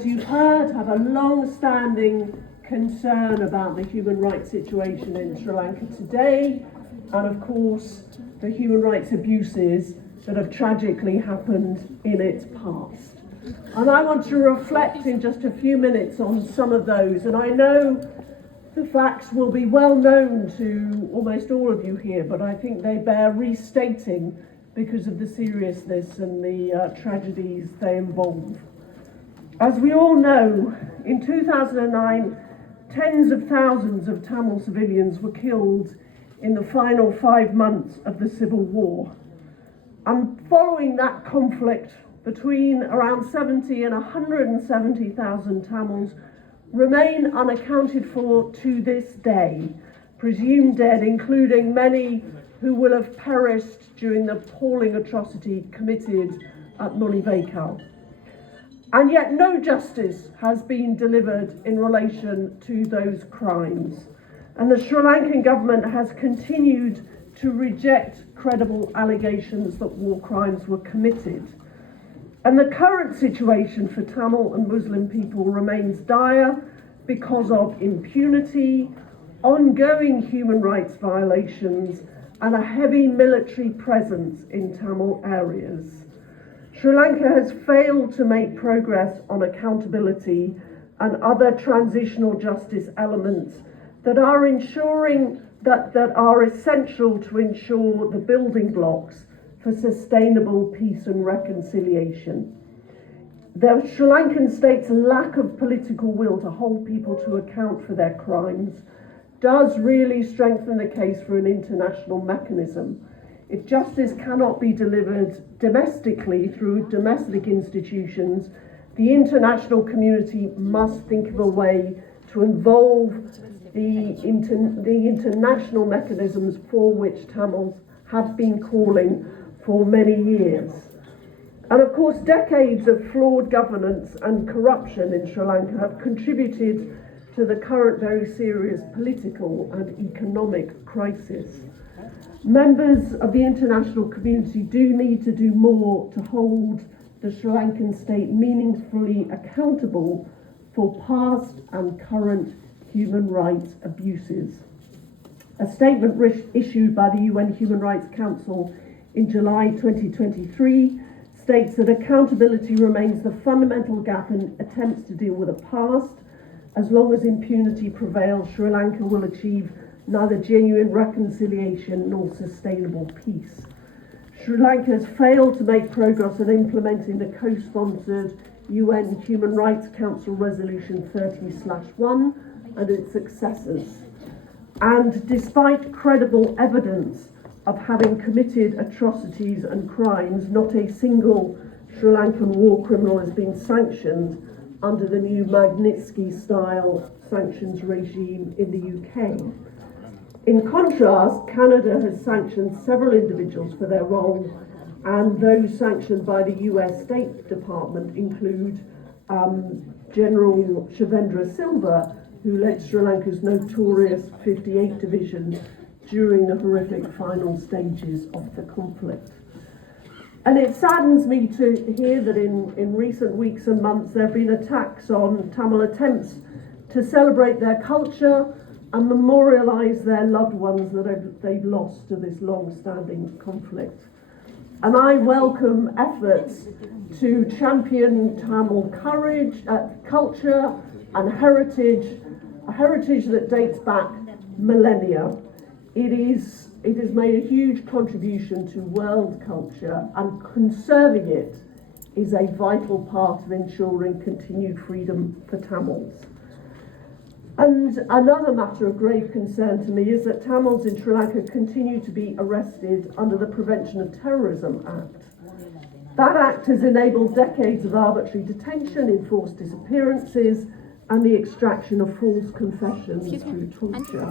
as you've heard, have a long-standing concern about the human rights situation in Sri Lanka today, and of course the human rights abuses that have tragically happened in its past. And I want to reflect in just a few minutes on some of those, and I know the facts will be well known to almost all of you here, but I think they bear restating because of the seriousness and the tragedies they involve. As we all know, in 2009, tens of thousands of Tamil civilians were killed in the final 5 months of the civil war. And following that conflict, between around 70 and 170,000 Tamils remain unaccounted for to this day, presumed dead, including many who will have perished during the appalling atrocity committed at Nonivaikal. And yet no justice has been delivered in relation to those crimes. And the Sri Lankan government has continued to reject credible allegations that war crimes were committed. And the current situation for Tamil and Muslim people remains dire because of impunity, ongoing human rights violations, and a heavy military presence in Tamil areas. Sri Lanka has failed to make progress on accountability and other transitional justice elements that are essential to ensure the building blocks for sustainable peace and reconciliation. The Sri Lankan state's lack of political will to hold people to account for their crimes does really strengthen the case for an international mechanism. If justice cannot be delivered domestically through domestic institutions, the international community must think of a way to involve the international mechanisms for which Tamils have been calling for many years. And of course, decades of flawed governance and corruption in Sri Lanka have contributed to the current very serious political and economic crisis. Members of the international community do need to do more to hold the Sri Lankan state meaningfully accountable for past and current human rights abuses. A statement issued by the UN Human Rights Council in July 2023 states that accountability remains the fundamental gap in attempts to deal with the past. As long as impunity prevails, Sri Lanka will achieve neither genuine reconciliation nor sustainable peace. Sri Lanka has failed to make progress in implementing the co-sponsored UN Human Rights Council Resolution 30/1 and its successors. And despite credible evidence of having committed atrocities and crimes, not a single Sri Lankan war criminal has been sanctioned under the new Magnitsky-style sanctions regime in the UK. In contrast, Canada has sanctioned several individuals for their role, and those sanctioned by the US State Department include General Shavendra Silva, who led Sri Lanka's notorious 58 Division during the horrific final stages of the conflict. And it saddens me to hear that in recent weeks and months there have been attacks on Tamil attempts to celebrate their culture and memorialise their loved ones that they've lost to this long-standing conflict. And I welcome efforts to champion Tamil courage, culture and heritage, a heritage that dates back millennia. It has made a huge contribution to world culture, and conserving it is a vital part of ensuring continued freedom for Tamils. And another matter of grave concern to me is that Tamils in Sri Lanka continue to be arrested under the Prevention of Terrorism Act. That act has enabled decades of arbitrary detention, enforced disappearances, and the extraction of false confessions through torture.